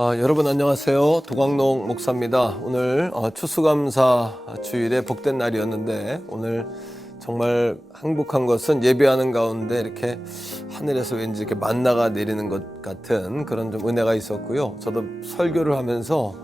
여러분 안녕하세요. 도광록 목사입니다. 오늘 추수감사 주일의 복된 날이었는데 오늘 정말 행복한 것은 예배하는 가운데 이렇게 하늘에서 왠지 이렇게 만나가 내리는 것 같은 그런 좀 은혜가 있었고요. 저도 설교를 하면서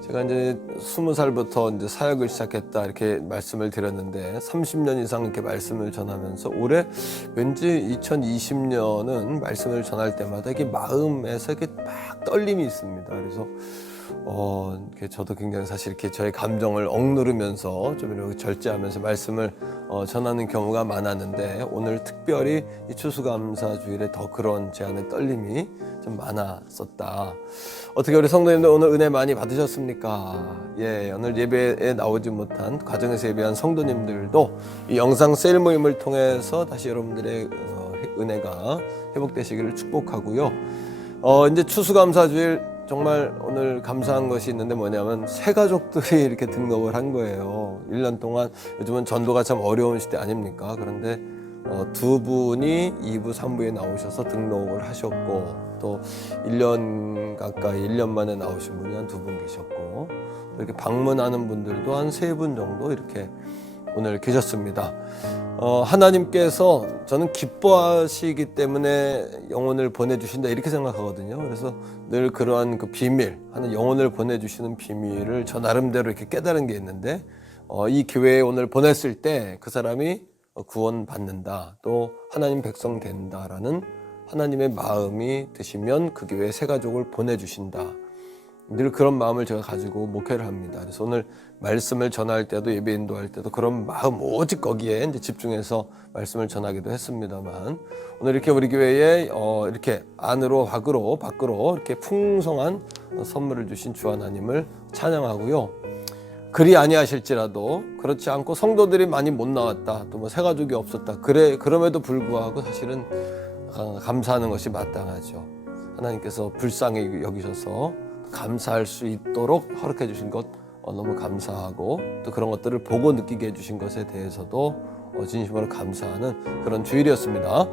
제가 이제 20살부터 이제 사역을 시작했다 이렇게 말씀을 드렸는데 30년 이상 이렇게 말씀을 전하면서 올해 왠지 2020년은 말씀을 전할 때마다 이게 마음에서 이렇게 막 떨림이 있습니다. 그래서 저도 굉장히 사실 이렇게 저의 감정을 억누르면서 좀 이렇게 절제하면서 말씀을 전하는 경우가 많았는데 오늘 특별히 이 추수감사 주일에 더 그런 제 안에 떨림이 좀 많았었다. 어떻게 우리 성도님들 오늘 은혜 많이 받으셨습니까? 예, 오늘 예배에 나오지 못한 가정에서 예배한 성도님들도 이 영상 셀 모임을 통해서 다시 여러분들의 은혜가 회복되시기를 축복하고요. 이제 추수감사주일 정말 오늘 감사한 것이 있는데 뭐냐면 새 가족들이 이렇게 등록을 한 거예요. 1년 동안 요즘은 전도가 참 어려운 시대 아닙니까? 그런데 두 분이 2부, 3부에 나오셔서 등록을 하셨고 또 1년 가까이 1년 만에 나오신 분이 한 2분 계셨고 이렇게 방문하는 분들도 한 3분 정도 이렇게 오늘 계셨습니다. 하나님께서 저는 기뻐하시기 때문에 영혼을 보내주신다 이렇게 생각하거든요. 그래서 늘 그러한 그 비밀, 하는 영혼을 보내주시는 비밀을 저 나름대로 이렇게 깨달은 게 있는데 이 교회에 오늘 보냈을 때 그 사람이 구원받는다, 또 하나님 백성 된다라는 하나님의 마음이 드시면 그 교회에 새 가족을 보내주신다. 늘 그런 마음을 제가 가지고 목회를 합니다. 그래서 오늘 말씀을 전할 때도 예배 인도할 때도 그런 마음 오직 거기에 이제 집중해서 말씀을 전하기도 했습니다만 오늘 이렇게 우리 교회에 이렇게 안으로 밖으로 이렇게 풍성한 선물을 주신 주 하나님을 찬양하고요. 그리 아니하실지라도 그렇지 않고 성도들이 많이 못 나왔다, 또 뭐 새 가족이 없었다. 그럼에도 불구하고 사실은 감사하는 것이 마땅하죠. 하나님께서 불쌍히 여기셔서 감사할 수 있도록 허락해 주신 것 너무 감사하고 또 그런 것들을 보고 느끼게 해주신 것에 대해서도 진심으로 감사하는 그런 주일이었습니다.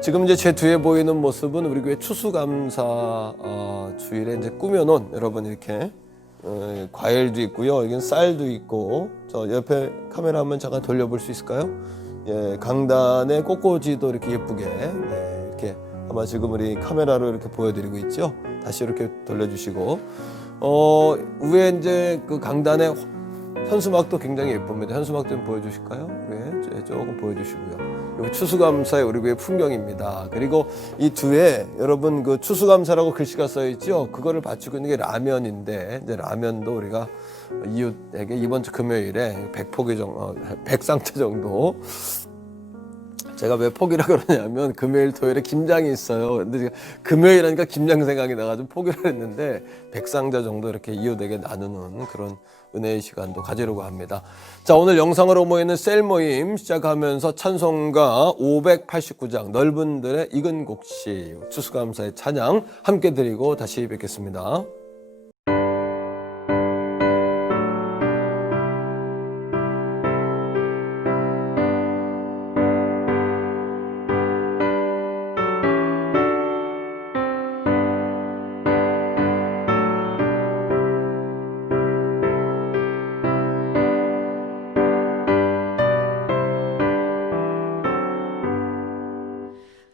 지금 이제 제 뒤에 보이는 모습은 우리 교회 추수감사 주일에 이제 꾸며놓은 여러분 이렇게 과일도 있고요. 여기는 쌀도 있고 저 옆에 카메라 한번 잠깐 돌려볼 수 있을까요? 예, 강단에 꽃꽂이도 이렇게 예쁘게 이렇게 아마 지금 우리 카메라로 이렇게 보여드리고 있죠. 다시 이렇게 돌려주시고 위에 이제 그 강단에 현수막도 굉장히 예쁩니다. 현수막 좀 보여주실까요? 네, 조금 보여주시고요. 여기 추수감사의 우리 교회 풍경입니다. 그리고 이 뒤에 여러분 그 추수감사라고 글씨가 써 있죠. 그거를 받치고 있는 게 라면인데 이제 라면도 우리가 이웃에게 이번 주 금요일에 100상자 정도. 제가 왜 포기라 그러냐면 금요일 토요일에 김장이 있어요. 근데 금요일 하니까 김장 생각이 나가지고 포기를 했는데 100상자 정도 이렇게 이웃에게 나누는 그런 은혜의 시간도 가지려고 합니다. 자, 오늘 영상으로 모이는 셀 모임 시작하면서 찬송가 589장 넓은들의 익은 곡식 추수감사의 찬양 함께 드리고 다시 뵙겠습니다.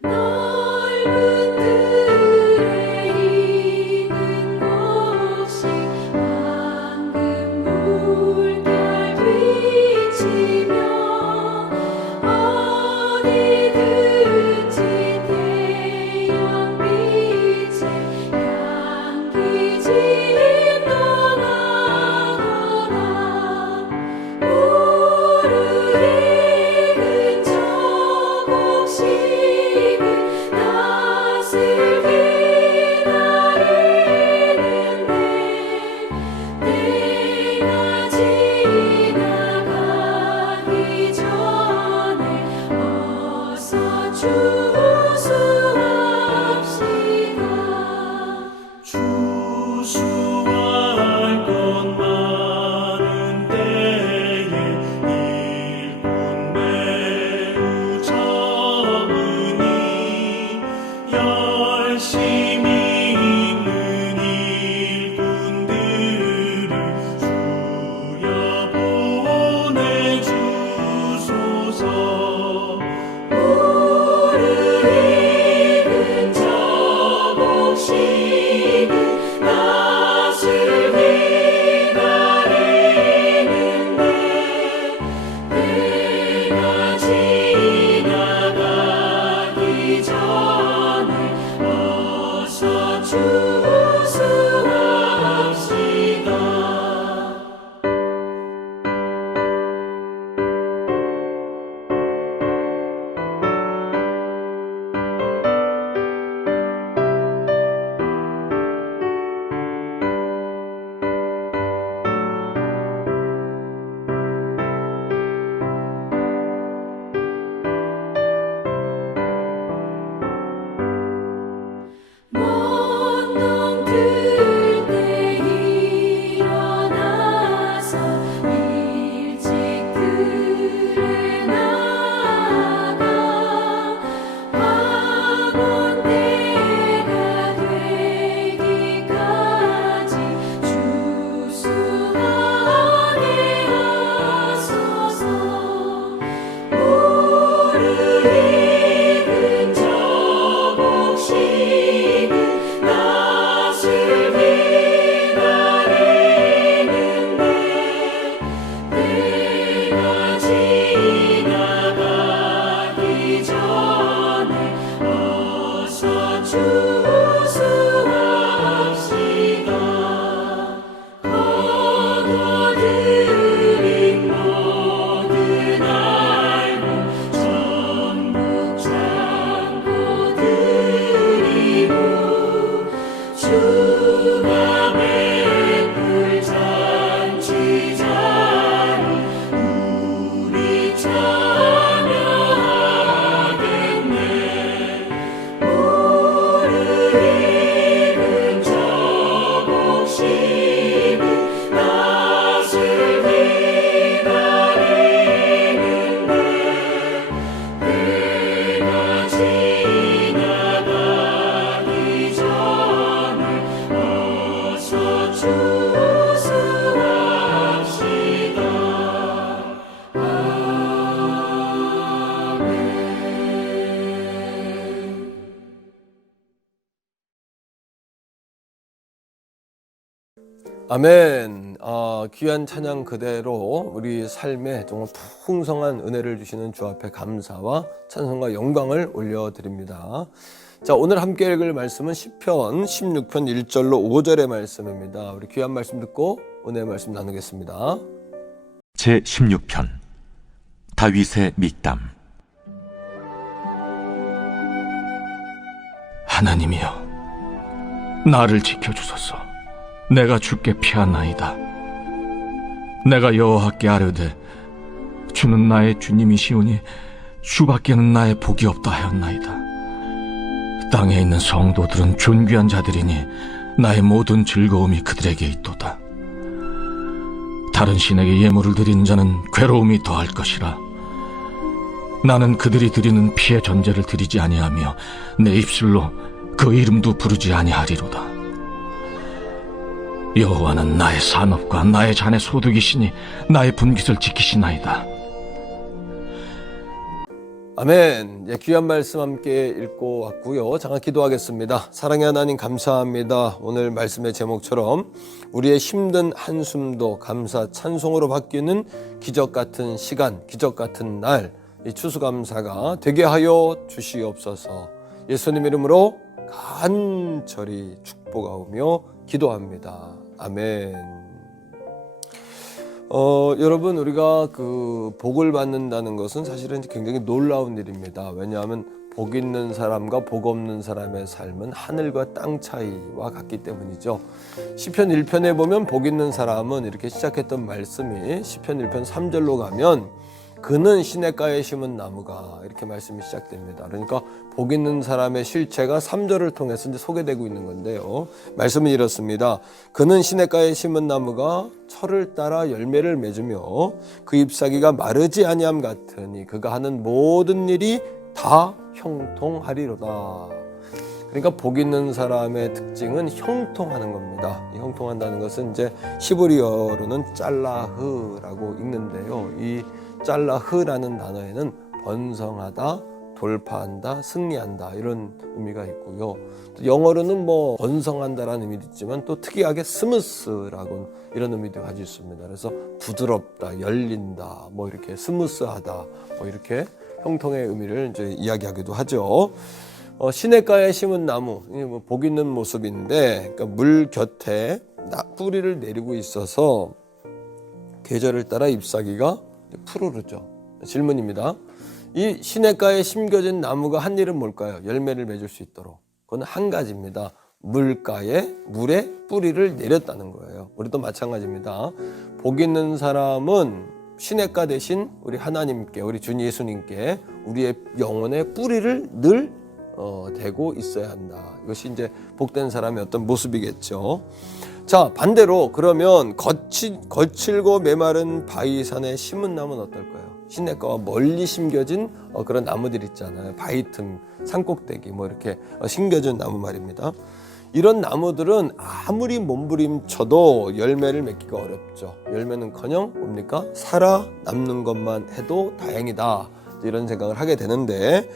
넓은 들에 익은 아멘. 귀한 찬양 그대로 우리 삶에 정말 풍성한 은혜를 주시는 주 앞에 감사와 찬송과 영광을 올려드립니다. 자, 오늘 함께 읽을 말씀은 시편 16편 1절로 5절의 말씀입니다. 우리 귀한 말씀 듣고 은혜의 말씀 나누겠습니다. 제 16편 다윗의 믹담. 하나님이여, 나를 지켜주소서. 내가 주께 피하나이다. 내가 여호와께 아뢰되 주는 나의 주님이시오니 주밖에는 나의 복이 없다 하였나이다. 땅에 있는 성도들은 존귀한 자들이니 나의 모든 즐거움이 그들에게 있도다. 다른 신에게 예물을 드리는 자는 괴로움이 더할 것이라. 나는 그들이 드리는 피의 전제를 드리지 아니하며 내 입술로 그 이름도 부르지 아니하리로다. 여호와는 나의 산업과 나의 잔의 소득이시니 나의 분깃을 지키시나이다. 아멘. 귀한 말씀 함께 읽고 왔고요. 잠깐 기도하겠습니다. 사랑의 하나님 감사합니다. 오늘 말씀의 제목처럼 우리의 힘든 한숨도 감사 찬송으로 바뀌는 기적 같은 시간, 기적 같은 날, 이 추수감사가 되게 하여 주시옵소서. 예수님 이름으로 간절히 축복하오며 기도합니다. 아멘. 여러분, 우리가 그 복을 받는다는 것은 사실은 굉장히 놀라운 일입니다. 왜냐하면 복 있는 사람과 복 없는 사람의 삶은 하늘과 땅 차이와 같기 때문이죠. 시편 1편에 보면 복 있는 사람은 이렇게 시작했던 말씀이 시편 1편 3절로 가면 그는 시냇가에 심은 나무가 이렇게 말씀이 시작됩니다. 그러니까 복 있는 사람의 실체가 3절을 통해서 이제 소개되고 있는 건데요. 말씀은 이렇습니다. 그는 시냇가에 심은 나무가 철을 따라 열매를 맺으며 그 잎사귀가 마르지 아니함 같으니 그가 하는 모든 일이 다 형통하리로다. 그러니까 복 있는 사람의 특징은 형통하는 겁니다. 이 형통한다는 것은 이제 히브리어로는 짤라흐라고 읽는데요. 이 짤라흐라는 단어에는 번성하다, 돌파한다, 승리한다 이런 의미가 있고요. 영어로는 뭐 번성한다라는 의미도 있지만 또 특이하게 스무스라고 이런 의미도 가지고 있습니다. 그래서 부드럽다, 열린다, 뭐 이렇게 스무스하다, 뭐 이렇게 형통의 의미를 이제 이야기하기도 하죠. 시냇가에 심은 나무, 복 있는 모습인데, 그러니까 물 곁에 뿌리를 내리고 있어서 계절을 따라 잎사귀가 푸르르죠. 질문입니다. 이 시냇가에 심겨진 나무가 한 일은 뭘까요? 열매를 맺을 수 있도록. 그건 한 가지입니다. 물에 뿌리를 내렸다는 거예요. 우리도 마찬가지입니다. 복 있는 사람은 시냇가 대신 우리 하나님께, 우리 주 예수님께 우리의 영혼의 뿌리를 늘 대고 있어야 한다. 이것이 이제 복된 사람의 어떤 모습이겠죠. 자, 반대로 그러면 거칠고 메마른 바위산에 심은 나무는 어떨까요? 시냇가와 멀리 심겨진 그런 나무들 있잖아요. 바위 틈, 산꼭대기 뭐 이렇게 심겨진 나무 말입니다. 이런 나무들은 아무리 몸부림쳐도 열매를 맺기가 어렵죠. 열매는커녕 뭡니까? 살아남는 것만 해도 다행이다. 이런 생각을 하게 되는데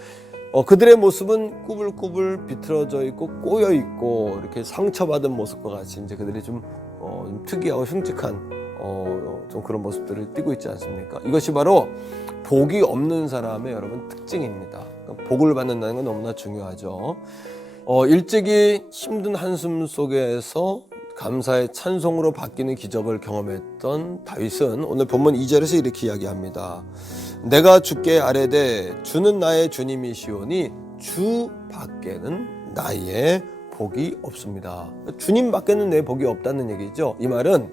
그들의 모습은 꾸불꾸불 비틀어져 있고 꼬여 있고 이렇게 상처받은 모습과 같이 이제 그들이 좀 특이하고 흉측한 좀 그런 모습들을 띠고 있지 않습니까? 이것이 바로 복이 없는 사람의 여러분 특징입니다. 그러니까 복을 받는다는 건 너무나 중요하죠. 일찍이 힘든 한숨 속에서 감사의 찬송으로 바뀌는 기적을 경험했던 다윗은 오늘 본문 2절에서 이렇게 이야기합니다. 내가 주께 아뢰되 주는 나의 주님이시오니 주 밖에는 나의 복이 없습니다. 주님 밖에는 내 복이 없다는 얘기죠. 이 말은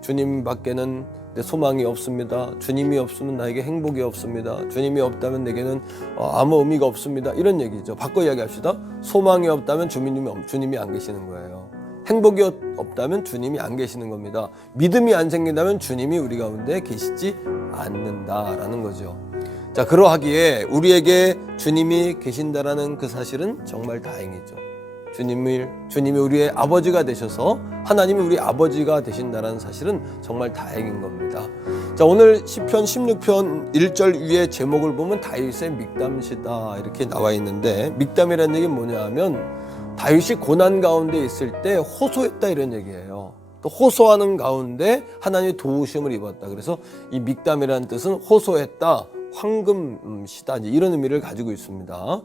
주님 밖에는 내 소망이 없습니다. 주님이 없으면 나에게 행복이 없습니다. 주님이 없다면 내게는 아무 의미가 없습니다. 이런 얘기죠. 바꿔 이야기합시다. 소망이 없다면 주님이 안 계시는 거예요. 행복이 없다면 주님이 안 계시는 겁니다. 믿음이 안 생긴다면 주님이 우리 가운데 계시지 않는다라는 거죠. 자, 그러하기에 우리에게 주님이 계신다라는 그 사실은 정말 다행이죠. 주님이 우리의 아버지가 되셔서 하나님이 우리 아버지가 되신다는 사실은 정말 다행인 겁니다. 자, 오늘 시편 16편 1절 위에 제목을 보면 다윗의 믹담시다 이렇게 나와 있는데, 믹담이라는 얘기는 뭐냐 하면 다윗이 고난 가운데 있을 때 호소했다 이런 얘기예요. 또 호소하는 가운데 하나님의 도우심을 입었다. 그래서 이 믹담이라는 뜻은 호소했다, 황금시다 이런 의미를 가지고 있습니다.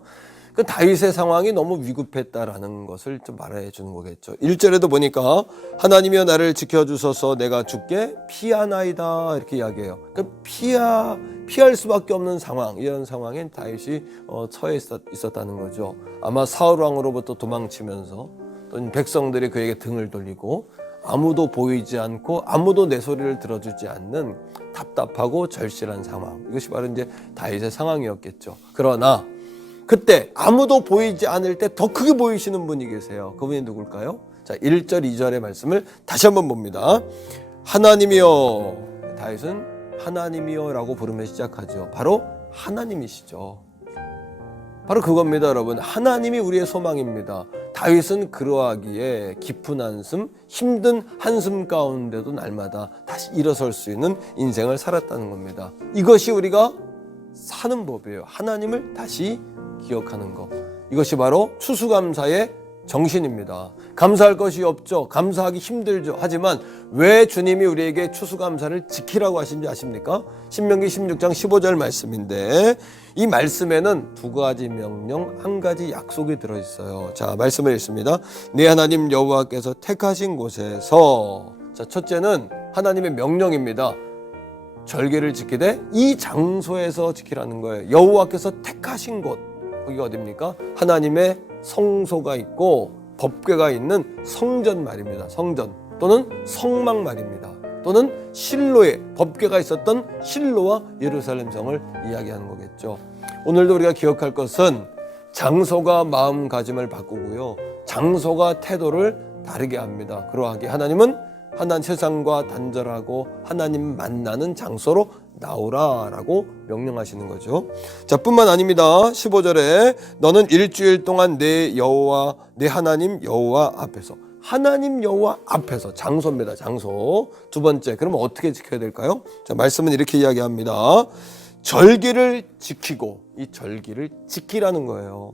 그 다윗의 상황이 너무 위급했다라는 것을 좀 말해 주는 거겠죠. 1절에도 보니까 하나님이여 나를 지켜주소서 내가 죽게 피하나이다 이렇게 이야기해요. 그러니까 피할 수밖에 없는 상황, 이런 상황에 다윗이 처해 있었다는 거죠. 아마 사울 왕으로부터 도망치면서 또 백성들이 그에게 등을 돌리고 아무도 보이지 않고 아무도 내 소리를 들어주지 않는 답답하고 절실한 상황, 이것이 바로 이제 다윗의 상황이었겠죠. 그러나 그때 아무도 보이지 않을 때 더 크게 보이시는 분이 계세요. 그분이 누굴까요? 자, 1절 2절의 말씀을 다시 한번 봅니다. 하나님이여, 다윗은 하나님이여 라고 부르며 시작하죠. 바로 하나님이시죠. 바로 그겁니다, 여러분. 하나님이 우리의 소망입니다. 다윗은 그러하기에 깊은 한숨, 힘든 한숨 가운데도 날마다 다시 일어설 수 있는 인생을 살았다는 겁니다. 이것이 우리가 사는 법이에요. 하나님을 다시 기억하는 것. 이것이 바로 추수감사의 정신입니다. 감사할 것이 없죠. 감사하기 힘들죠. 하지만 왜 주님이 우리에게 추수감사를 지키라고 하신지 아십니까? 신명기 16장 15절 말씀인데, 이 말씀에는 두 가지 명령, 한 가지 약속이 들어있어요. 자, 말씀을 읽습니다. 네 하나님 여호와께서 택하신 곳에서, 자, 첫째는 하나님의 명령입니다. 절기를 지키되 이 장소에서 지키라는 거예요. 여호와께서 택하신 곳, 거기가 어디입니까? 하나님의 성소가 있고 법궤가 있는 성전 말입니다. 성전 또는 성막 말입니다. 또는 실로에 법궤가 있었던 실로와 예루살렘 성을 이야기하는 거겠죠. 오늘도 우리가 기억할 것은 장소가 마음가짐을 바꾸고요, 장소가 태도를 다르게 합니다. 그러하게 하나님은 세상과 단절하고 하나님 만나는 장소로 나오라라고 명령하시는 거죠. 자, 뿐만 아닙니다. 15절에 너는 일주일 동안 내 하나님 여호와 앞에서, 하나님 여호와 앞에서, 장소입니다. 장소. 두 번째, 그러면 어떻게 지켜야 될까요? 자, 말씀은 이렇게 이야기합니다. 절기를 지키고, 이 절기를 지키라는 거예요.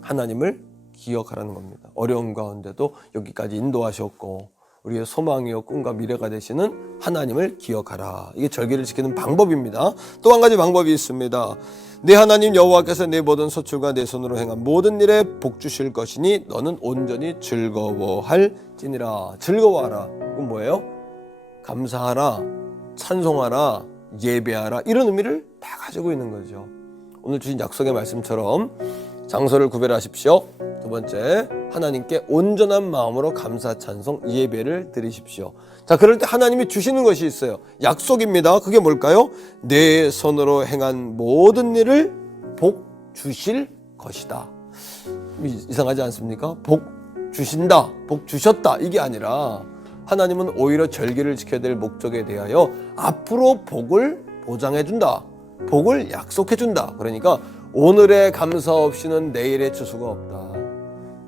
하나님을 기억하라는 겁니다. 어려움 가운데도 여기까지 인도하셨고 우리의 소망이요 꿈과 미래가 되시는 하나님을 기억하라. 이게 절기를 지키는 방법입니다. 또 한 가지 방법이 있습니다. 내 하나님 여호와께서 내 모든 소출과 내 손으로 행한 모든 일에 복 주실 것이니 너는 온전히 즐거워할지니라. 즐거워하라. 그건 뭐예요? 감사하라, 찬송하라, 예배하라, 이런 의미를 다 가지고 있는 거죠. 오늘 주신 약속의 말씀처럼 장소를 구별하십시오. 두 번째, 하나님께 온전한 마음으로 감사, 찬송, 예배를 드리십시오. 자, 그럴 때 하나님이 주시는 것이 있어요. 약속입니다. 그게 뭘까요? 내 손으로 행한 모든 일을 복 주실 것이다. 이상하지 않습니까? 복 주신다, 복 주셨다, 이게 아니라 하나님은 오히려 절기를 지켜야 될 목적에 대하여 앞으로 복을 보장해 준다, 복을 약속해 준다. 그러니까 오늘의 감사 없이는 내일의 추수가 없다.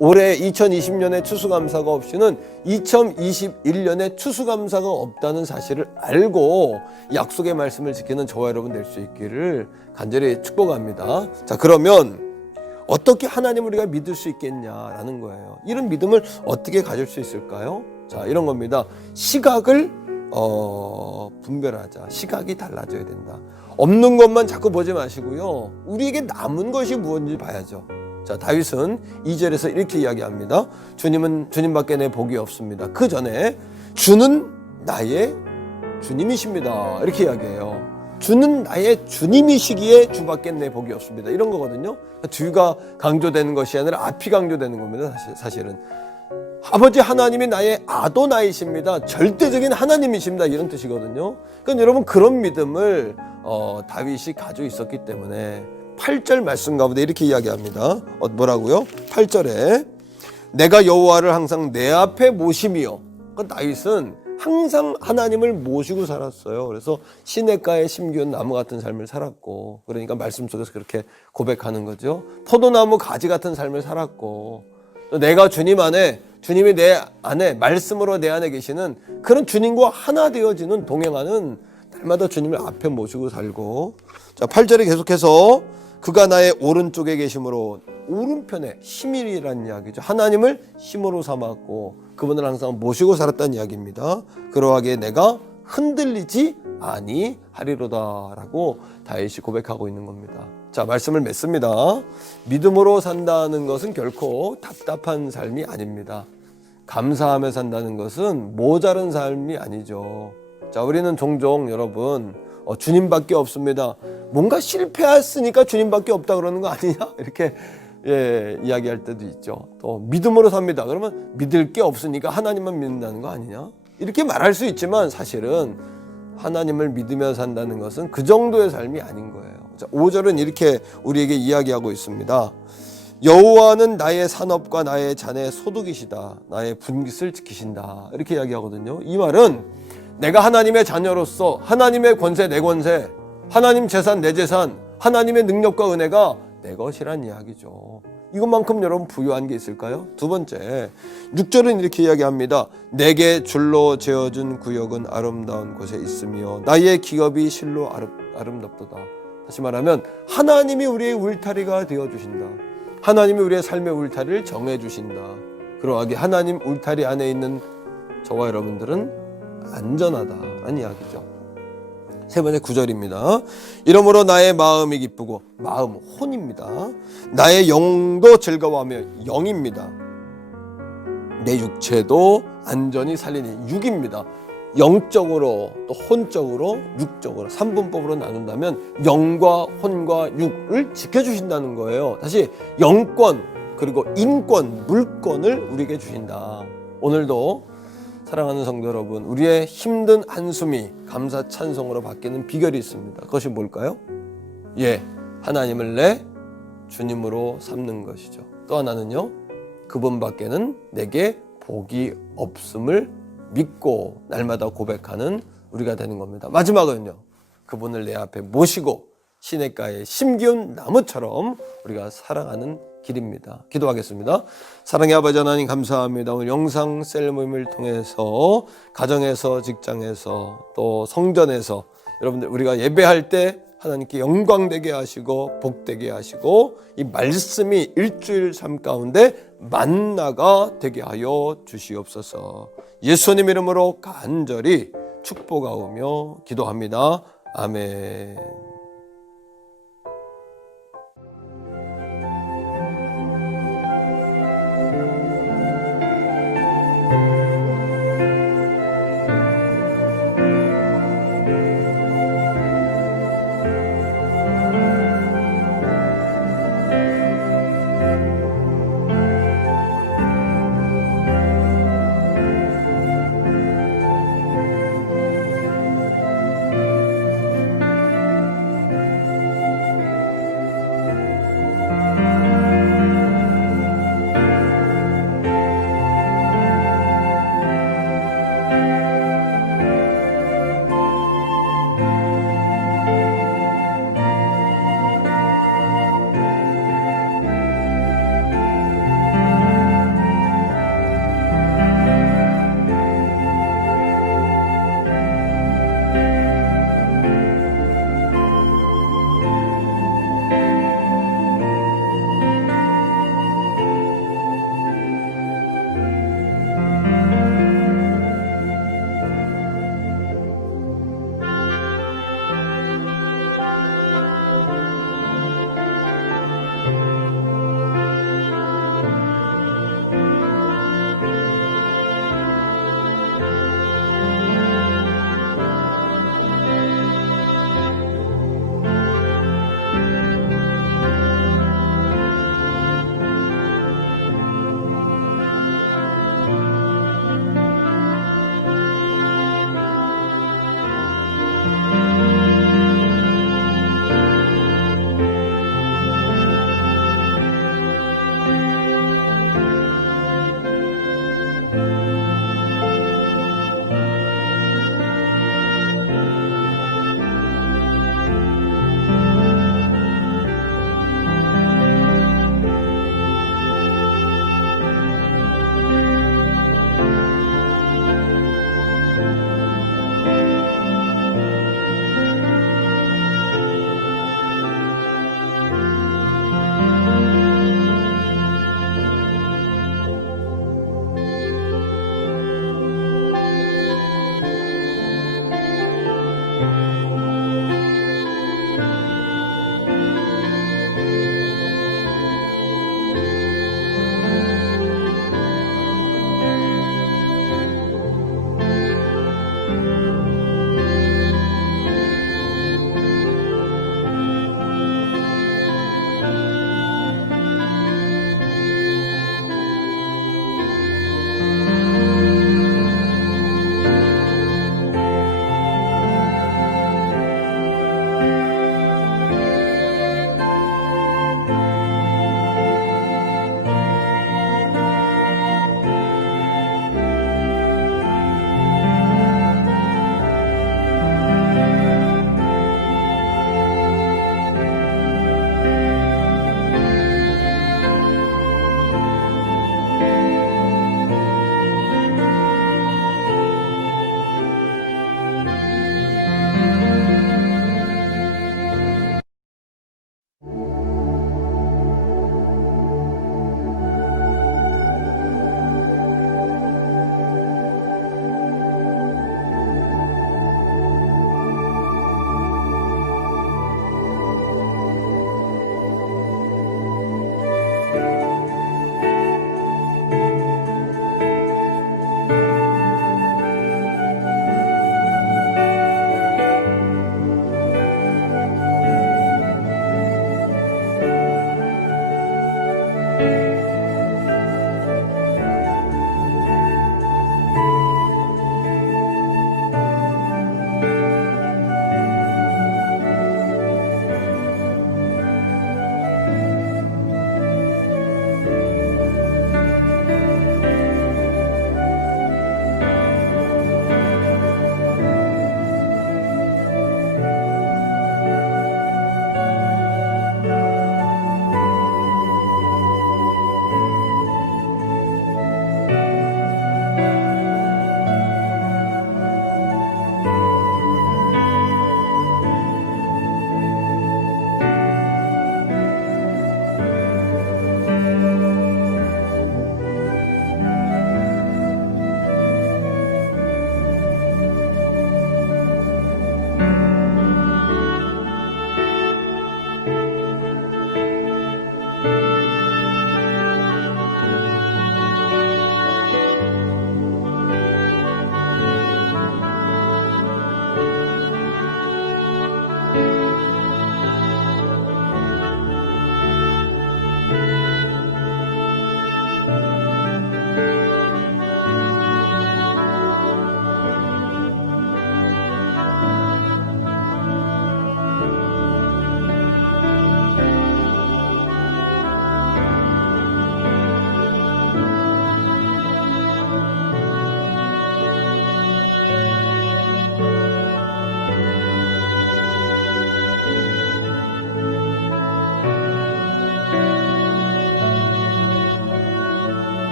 올해 2020년에 추수감사가 없이는 2021년에 추수감사가 없다는 사실을 알고 약속의 말씀을 지키는 저와 여러분 될 수 있기를 간절히 축복합니다. 자, 그러면 어떻게 하나님을 우리가 믿을 수 있겠냐라는 거예요. 이런 믿음을 어떻게 가질 수 있을까요? 자, 이런 겁니다. 시각을 분별하자. 시각이 달라져야 된다. 없는 것만 자꾸 보지 마시고요, 우리에게 남은 것이 무엇인지 봐야죠. 자, 다윗은 2절에서 이렇게 이야기합니다. 주님밖에 내 복이 없습니다. 그 전에 주는 나의 주님이십니다, 이렇게 이야기해요. 주는 나의 주님이시기에 주밖에 내 복이 없습니다, 이런 거거든요. 뒤가 강조되는 것이 아니라 앞이 강조되는 겁니다. 사실은 아버지 하나님이 나의 아도나이십니다, 절대적인 하나님이십니다, 이런 뜻이거든요. 그러니까 여러분, 그런 믿음을 다윗이 가지고 있었기 때문에 8절 말씀 가운데 이렇게 이야기합니다. 뭐라고요? 8절에 내가 여호와를 항상 내 앞에 모심이요. 그러니까 다윗은 항상 하나님을 모시고 살았어요. 그래서 시냇가에 심기운 나무 같은 삶을 살았고, 그러니까 말씀 속에서 그렇게 고백하는 거죠. 포도나무 가지 같은 삶을 살았고, 내가 주님 안에, 주님이 내 안에, 말씀으로 내 안에 계시는 그런 주님과 하나 되어지는, 동행하는, 날마다 주님을 앞에 모시고 살고. 자, 8절에 계속해서 그가 나의 오른쪽에 계심으로, 오른편에 힘이라는 이야기죠. 하나님을 힘으로 삼았고 그분을 항상 모시고 살았다는 이야기입니다. 그러하기에 내가 흔들리지 아니하리로다라고 다윗이 고백하고 있는 겁니다. 자, 말씀을 맺습니다. 믿음으로 산다는 것은 결코 답답한 삶이 아닙니다. 감사하며 산다는 것은 모자른 삶이 아니죠. 자, 우리는 종종 여러분 주님밖에 없습니다. 뭔가 실패했으니까 주님밖에 없다 그러는 거 아니냐? 이렇게 이야기할 때도 있죠. 또 믿음으로 삽니다. 그러면 믿을 게 없으니까 하나님만 믿는다는 거 아니냐? 이렇게 말할 수 있지만 사실은 하나님을 믿으며 산다는 것은 그 정도의 삶이 아닌 거예요. 자, 5절은 이렇게 우리에게 이야기하고 있습니다. 여호와는 나의 산업과 나의 잔의 소득이시다. 나의 분깃을 지키신다. 이렇게 이야기하거든요. 이 말은 내가 하나님의 자녀로서 하나님의 권세 내 권세, 하나님 재산 내 재산, 하나님의 능력과 은혜가 내 것이란 이야기죠. 이것만큼 여러분 부유한 게 있을까요? 두 번째, 6절은 이렇게 이야기합니다. 내게 줄로 재어준 구역은 아름다운 곳에 있으며 나의 기업이 실로 아름답도다. 다시 말하면 하나님이 우리의 울타리가 되어주신다. 하나님이 우리의 삶의 울타리를 정해주신다. 그러하게 하나님 울타리 안에 있는 저와 여러분들은 안전하다라는 이야기죠. 세 번째 9절입니다. 이러므로 나의 마음이 기쁘고, 마음 혼입니다. 나의 영도 즐거워하며, 영입니다. 내 육체도 안전히 살리니, 육입니다. 영적으로 또 혼적으로 육적으로 3분법으로 나눈다면 영과 혼과 육을 지켜주신다는 거예요. 다시 영권 그리고 인권, 물권을 우리에게 주신다. 오늘도 사랑하는 성도 여러분, 우리의 힘든 한숨이 감사 찬송으로 바뀌는 비결이 있습니다. 그것이 뭘까요? 하나님을 내 주님으로 삼는 것이죠. 또 하나는요, 그분밖에는 내게 복이 없음을 믿고 날마다 고백하는 우리가 되는 겁니다. 마지막은요, 그분을 내 앞에 모시고 시냇가에 심기운 나무처럼 우리가 살아가는 길입니다. 기도하겠습니다. 사랑의 아버지 하나님, 감사합니다. 오늘 영상 셀 모임을 통해서 가정에서, 직장에서, 또 성전에서 여러분들 우리가 예배할 때 하나님께 영광되게 하시고 복되게 하시고 이 말씀이 일주일 삶 가운데 만나가 되게 하여 주시옵소서. 예수님 이름으로 간절히 축복하오며 기도합니다. 아멘.